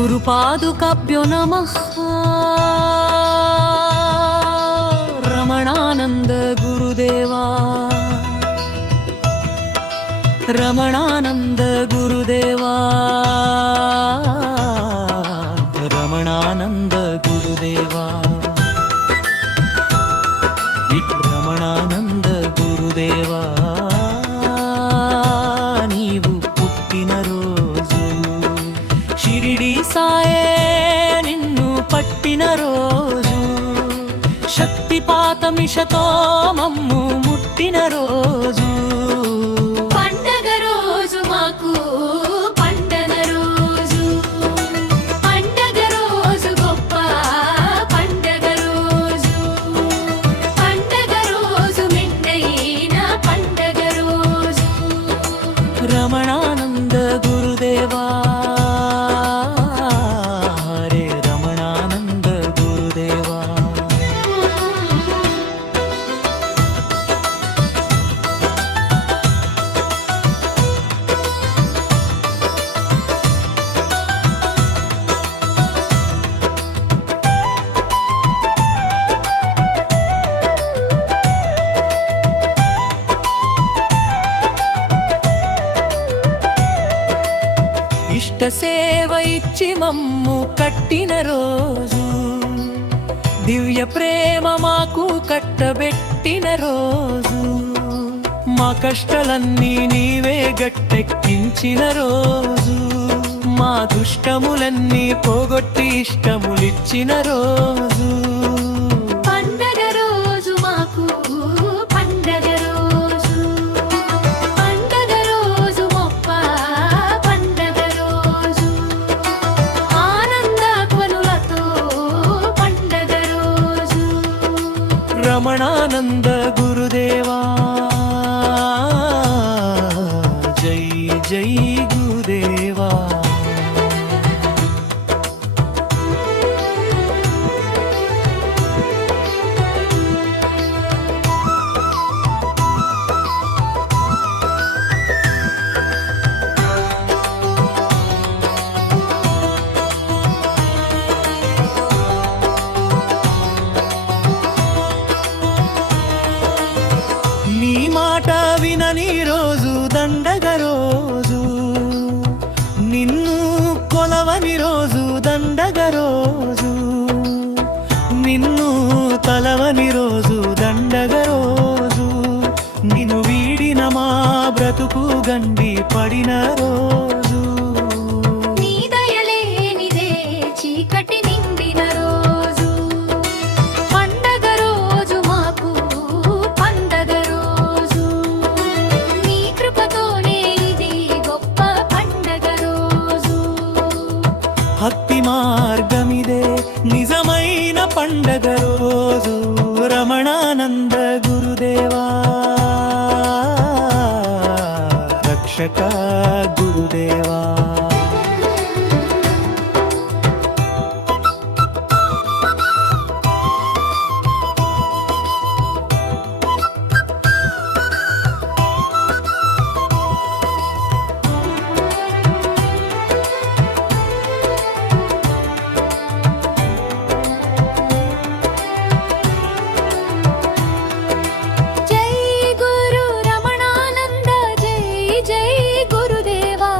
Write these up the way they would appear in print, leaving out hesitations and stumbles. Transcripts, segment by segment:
गुरुपादुकाभ्यो नमः। रमणानंद गुरुदेवा, रमणानंद गुरुदेवा, रमणानंद गुरुदेवा, रमणानंद गुरुदेवा। నీవు పుట్టిన రోజు షిరిడి సాయే నిన్ను పట్టిన రోజు, శక్తిపాతమిషతో మమ్ము ముట్టిన రోజు, పండగ రోజు మాకు పండగ రోజు, పండగ రోజు గొప్ప పండగ రోజు, పండగ రోజు మెండైన పండగ రోజు। రమణానంద గురుదేవా, హరే రమణానంద గురుదేవా। ఇష్ట సేవ ఇచ్చి మమ్ము కట్టిన రోజు, దివ్య ప్రేమ మాకు కట్టబెట్టిన రోజు, మా కష్టాలన్నీ నీవే గట్టెక్కించిన రోజు, మా దుష్టములన్నీ పోగొట్టి ఇష్టములిచ్చిన రోజు, పండగ రోజు మాకు పండగ రోజు, పండగ రోజు గొప్ప పండగ రోజు, ఆనందధ్వనులతో పండగ రోజు। రమణానంద గురుదేవా, జై జై గురుదేవా। నీ మాట వినని రోజు దండగ రోజు, నిన్ను కొలవని రోజు దండగ రోజు, నిన్ను తలవని రోజు దండగ రోజు, నిన్ను వీడిన మా బ్రతుకు గండి పడిన రోజు, నీ దయలేనిదే చీకటి నిండిన రోజు, పండగ రోజు మాకు పండగ రోజు, నీ కృపతోనే ఇది గొప్ప పండగ రోజు। భక్తి మార్గమిదే నిజమైన పండగ రోజు, రమణానంద గురుదేవా, రక్షక గురుదేవా। జై గురు రమణానంద, జై జై గురుదేవా,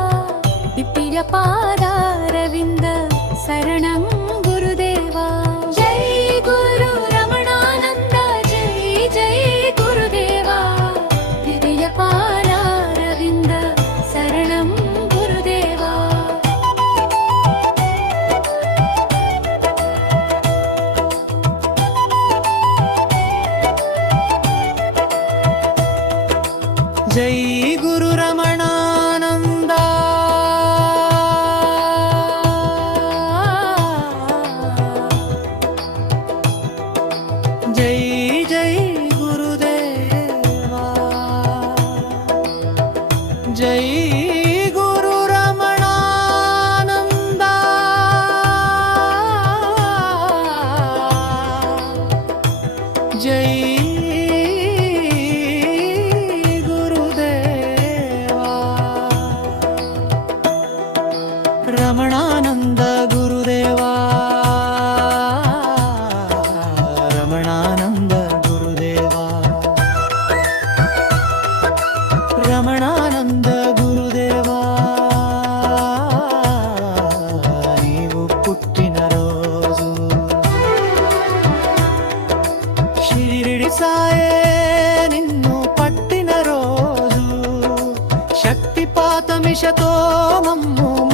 విప్పియ పాదారవింద శరణం గురుదేవా। జై గురు రమణానంద, జై జై గురుదేవా, విప్పియ పాదారవింద శరణం గురుదేవా। జై గురు రమణానంద, జై జై గురుదేవా, జై గురు రమణానంద, జై రమణానంద దిశతో మమ్ము